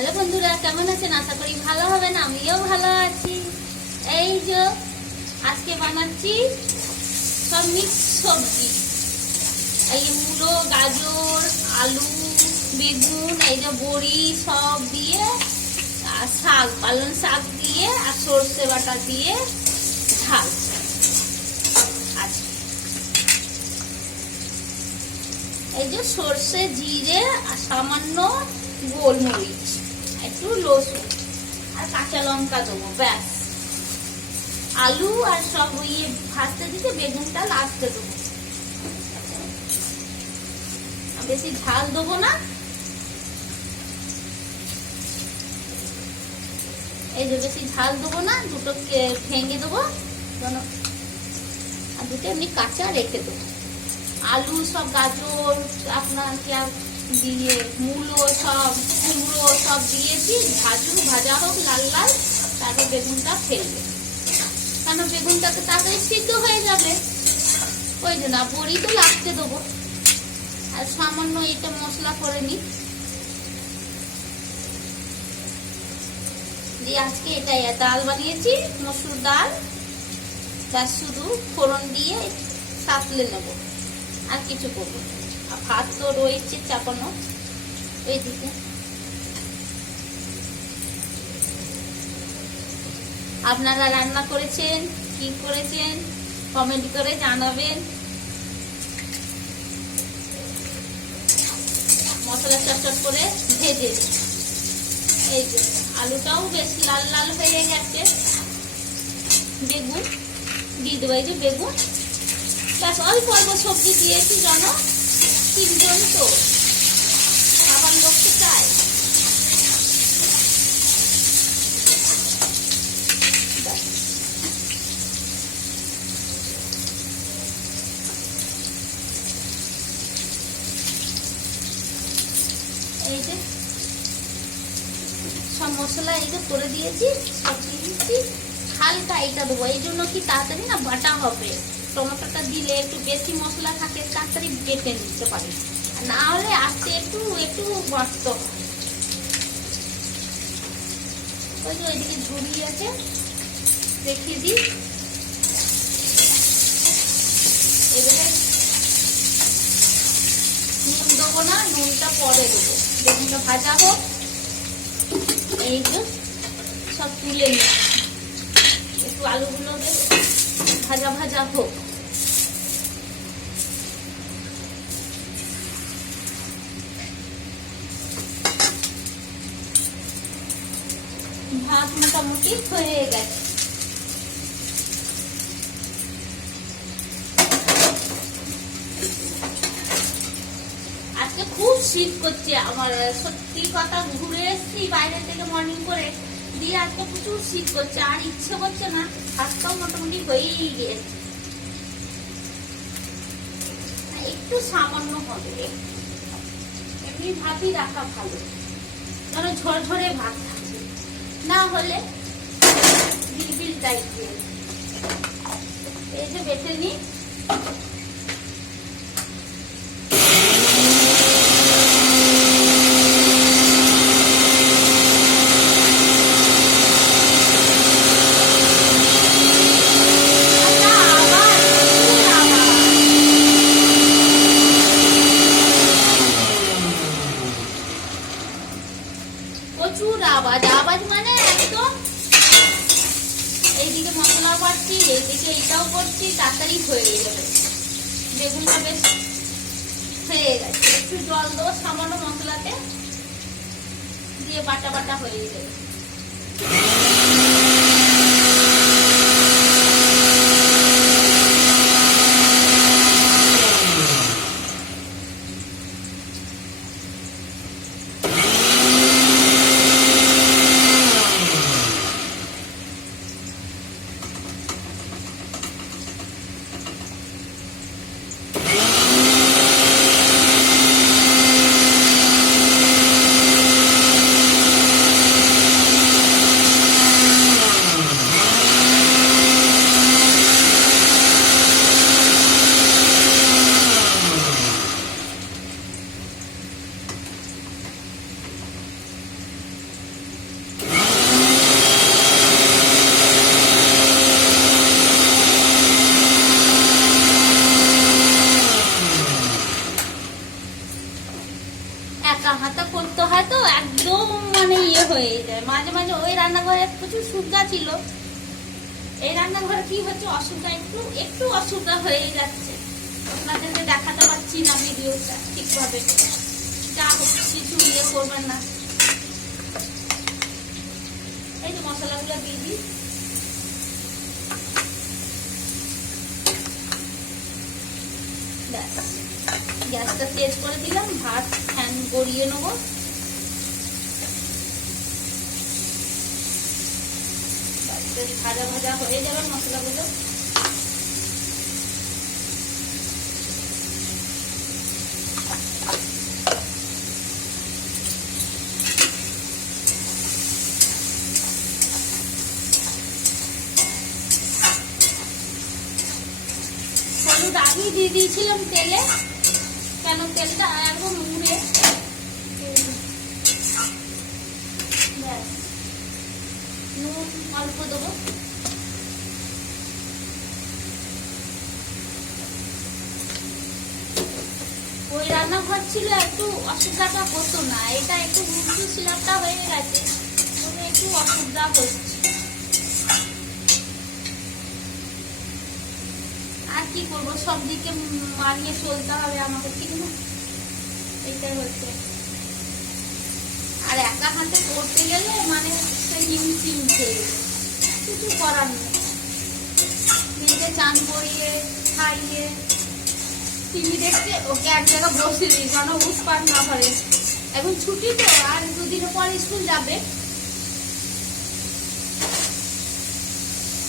Hello বন্ধুরা, কেমন আছেন? আশা করি ভালো হবেন। আমিও ভালো আছি। এই যে আজকে বানাচ্ছি সব মিক্স সবজি, এই মূলো, গাজর, আলু, বেগুন, এই যে বড়ি সব দিয়ে, আর শাক, পালং শাক দিয়ে আর সর্ষে বাটা দিয়ে ঝাল। এই যে সর্ষে, জিরে আর সামান্য গোলমরিচ, একটু রসুন আর কাঁচা লঙ্কা দেবো, ব্যাস। আলু আর সব ইয়ে ভাজতে দিতে, বেগুনটা লাস্টে দেবো। বেশি ঝাল দেবো না। এই যে বেশি ঝাল দেবো না, দুটো ভেঙে দেবো আর দুটো এমনি কাঁচা রেখে দেবো। আলু সব, গাজর আপনার দিয়ে, মূলো সব, কুমড়ো সব দিয়েছি। ভাজা হোক লাল লাল, তারপর বেগুনটা ফেলবে, কারণ বেগুনটাকে তাড়াতাড়ি সিদ্ধ হয়ে যাবে। ওই জন্য বড়ি তো লাস্টে দেবো। আর সামান্য এটা মশলা করে নিই দিয়ে আজকে এটাই ডাল বানিয়েছি, মসুর ডাল। তার শুধু ফোড়ন দিয়ে সাতলে নেবো, আর কিছু করবো। আর ভাত তো রয়েছে চাপানো এইদিকে। আপনারা রান্না করেছেন, কি করেছেন কমেন্ট করে জানাবেন। মশলা চটচট করে ভেজে, এই যে আলুটাও বেশ লাল লাল হয়ে গেছে। বেগুন দিয়ে দেবো, এই যে বেগুন, ব্যাস। অল্প অল্প সবজি দিয়েছি, যেন তিনজন তো খাবার লোককে চাই। এই যে সব মশলা এই যে করে দিয়েছি, সব দিয়ে দিচ্ছি। হালকা এটা দেবো, এই জন্য কি তাড়াতাড়ি না বাটা হবে। টমেটোটা দিলে একটু বেশি মশলা থাকে, তাড়াতাড়ি বেটে নিতে পারি, না হলে আস্তে একটু একটু বাটতে হয়। ওই যে ওইদিকে ঝুড়ি আছে, রেখে দিই। এবারে নুন দেবো না, নুনটা পরে দেবো। বেগুনটা ভাজা হোক। এই যে সব তুলে নিচ্ছি, একটু আলুগুলো ভাজা ভাজা হোক। ভাত মোটামুটি হয়ে গেছে। আজকে খুব শীত করছে আমার, সত্যি কথা। ঘুরে এসছি বাইরে থেকে মর্নিং করে দিয়ে, আজকে প্রচুর শীত করছে, আর ইচ্ছে করছে না। ভাতটাও মোটামুটি হয়েই গিয়েছে, একটু সামান্য হবে। এমনি ভাতই রাখা ভালো, যেন ঝরঝরে ভাত থাকে, না হলে বিলবিল টাইপের। এই যে বেটে নিই। প্রচুর আওয়াজ, আওয়াজ মানে একদম। এইদিকে মশলা বাটছি, এইদিকে এটাও করছি, তাড়াতাড়ি হয়ে যাবে। বেগুনটা বেশ হয়ে গেছে। একটু জল দেবো সামান্য, মশলাতে দিয়ে বাটা বাটা হয়ে যাবে। একদম মানে ইয়ে হয়ে যায়। মাঝে মাঝে ওই রান্নাঘরে প্রচুর সুবিধা ছিল, এই রান্নাঘরে কি হচ্ছে অসুবিধা, একটু একটু অসুবিধা হয়ে যাচ্ছে। আপনাদেরকে দেখাতে পারছি না ভিডিওটা ঠিকভাবে, যা হচ্ছে কিছু ইয়ে করবেন না। এই যে মশলাগুলো দিয়ে দিই। ব্যাস, গ্যাসটা তেজ করে দিলাম, ভাত ফ্যান গড়িয়ে নেবো। ভাজা ভাজা হয়ে যাবে মশলাগুলো। হলুদ আগেই দিয়ে দিয়েছিলাম তেলে, কেন তেলটা একদম মুড়ে। নুন অল্প দেবো। ওই রান্নাঘর ছিল একটু অসুবিধাটা হতো না, এটা একটু উঁচু শিলাটা হয়ে গেছে, একটু অসুবিধা হচ্ছে। আর কি করবো, সব দিকে মানিয়ে চলতে হবে আমাকে, ঠিক না? এইটাই হচ্ছে। আর একা হাতে করতে গেলে মানে হিমশিম খেয়ে কিছু করার নেই। নিজে চান করিয়ে খাইয়ে টিভি দেখতে ওকে এক জায়গায় বসে দিই, যেন উৎপাত না করে। এখন ছুটি তো, আর দুদিন পর স্কুল যাবে।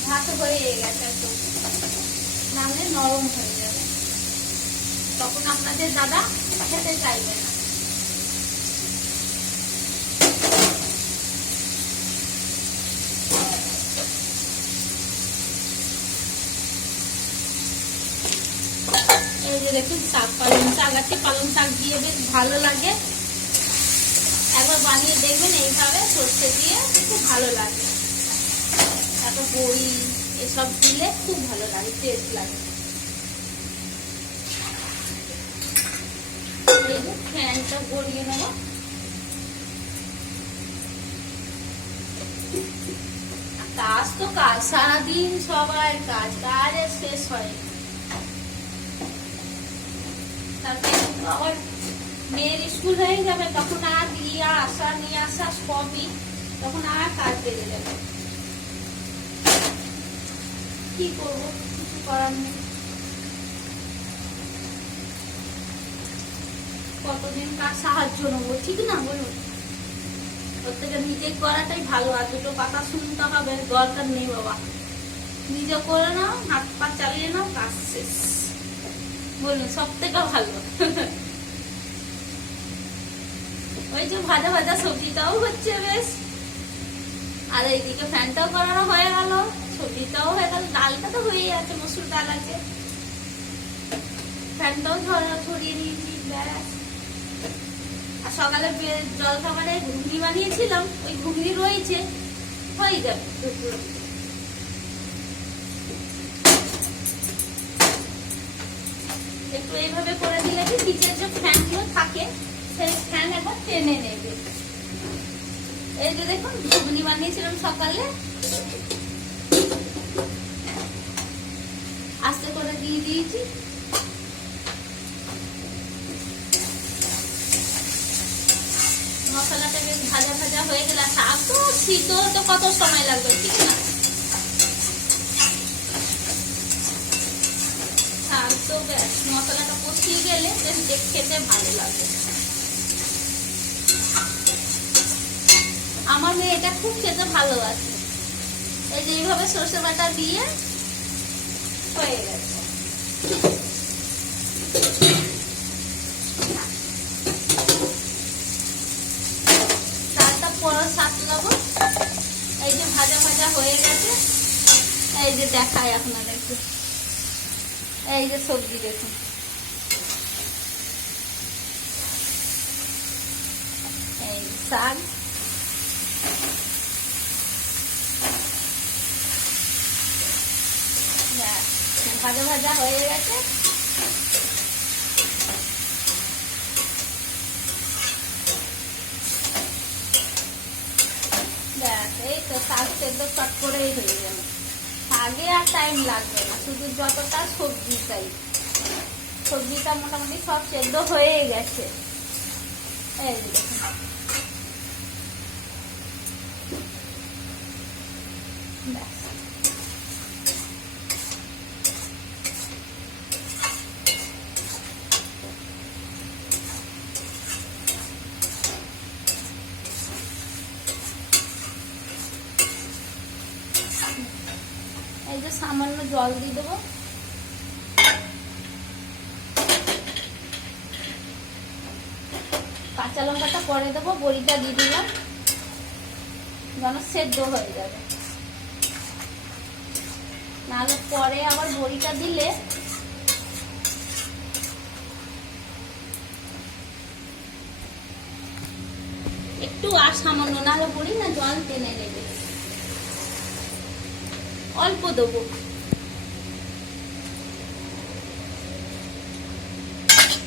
ভাত হয়ে গেছে একদম, নাহলে নরম হয়ে যাবে, তখন আপনাদের দাদা খেতে চাইবে না। এই যে দেখুন শাক, পালং শাক আছে, পালং শাক দিয়ে বেশ ভালো লাগে। একবার বানিয়ে দেখবেন এইভাবে, সর্ষে দিয়ে খুব ভালো লাগে। তারপর বড়ি এসব দিলে খুব ভালো লাগে, টেস্ট লাগে। ফ্যানটা গড়িয়ে নেব। কাজ তো কাজ, সারাদিন সবাই কাজ, কাজের শেষ হয়। তারপরে আবার মেয়ের স্কুল হয়ে যাবে, তখন আর নিয়ে আসা সবই, তখন আর কাজ বেড়ে যাবে। কি করবো, কিছু করার নেই। কতদিন কার সাহায্য নেবো, ঠিক না বলুন? ওর থেকে নিজে করাটাই ভালো। আর দুটো কথা শুনতে হবে দরকার নেই বাবা, নিজে করে নাও, হাত পা চালিয়ে নাও, কাজ শেষ। বলুন, সব থেকে ভালো। ওই যে ভাজা ভাজা সবজিটাও হচ্ছে বেশ, আর এইদিকে ফ্যানটাও করানো হয়ে গেল, সবজিটাও হয়ে গেল, ডালটা তো হয়েই আছে, মসুর ডাল আছে, ফ্যানটাও ছড়িয়ে নিয়েছি, ব্যাস। আর সকালে জলখাবারে ঘুগনি বানিয়েছিলাম, ওই ঘুগনি রয়েছে, হয়ে যাবে। একটু এইভাবে করে দিলে কি নিচের যে ফ্যানগুলো থাকে সেই ফ্যান একবার টেনে নেবে। এই যে দেখুন ঘুগনি বানিয়েছিলাম সকালে, আস্তে করে দিয়ে দিয়েছি। মশলাটা বেশ ভাজা ভাজা হয়ে গেলে, শাক তো সিদ্ধ হতে কত সময় লাগবে, ঠিক না? শাক তো বেশ মশলাটা কষিয়ে গেলে বেশ খেতে ভালো লাগে। আমার মেয়ে এটা খুব খেতে ভালোবাসে। এই যে এইভাবে সরষে বাটা দিয়ে হয়ে গেছে। ডালটা পরে সাতলাবো। এই যে ভাজা ভাজা হয়ে গেছে, এই যে দেখায় আপনাদেরকে, এই যে সবজি দেখুন, এই শাক, ভাজা ভাজা হয়ে গেছে। সেদ্ধ চট করেই হয়ে যাবে, আগে আর টাইম লাগবে না, শুধু যতটা সবজি চাই। সবজিটা মোটামুটি সব সেদ্ধ হয়ে গেছে, এই দেখুন। ব্যাস, এই যে সামান্য জল দিয়ে দেবো। কাঁচা লঙ্কাটা পরে দেবো, বড়িটা দিয়ে দিলাম যেন সেদ্ধ হয়ে যাবে, নাহলে পরে আবার বড়িটা দিলে একটু আর সামান্য, নাহলে বড়ি না জল টেনে নেবে। অল্প দেবো,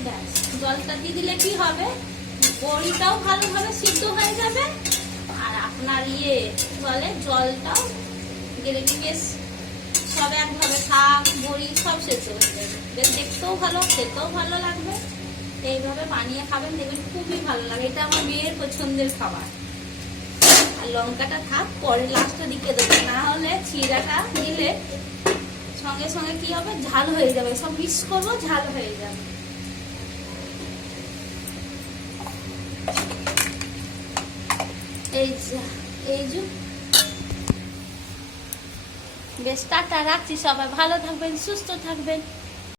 ব্যাস। জলটা দিয়ে দিলে কি হবে, বড়িটাও ভালোভাবে সিদ্ধ হয়ে যাবে, আর আপনার বলে জলটাও গ্রেভি বেশ সব একভাবে, শাক বড়ি সব সেদ্ধ হয়ে যাবে, বেশ দেখতেও ভালো, খেতেও ভালো লাগবে। এইভাবে বানিয়ে খাবেন, দেখবেন খুবই ভালো লাগে। এটা আমার মেয়ের পছন্দের খাবার। আর লঙ্কাটা থাক, পরে লাস্টের দিকে দেবো, না হলে চিড়াটা দিলে সঙ্গে সঙ্গে কি হবে, ঝাল হয়ে যাবে, সব মিক্স করবো, ঝাল হয়ে যাবে। এই যে বেশ, টাটা, রাখছি। সবাই ভালো থাকবেন, সুস্থ থাকবেন।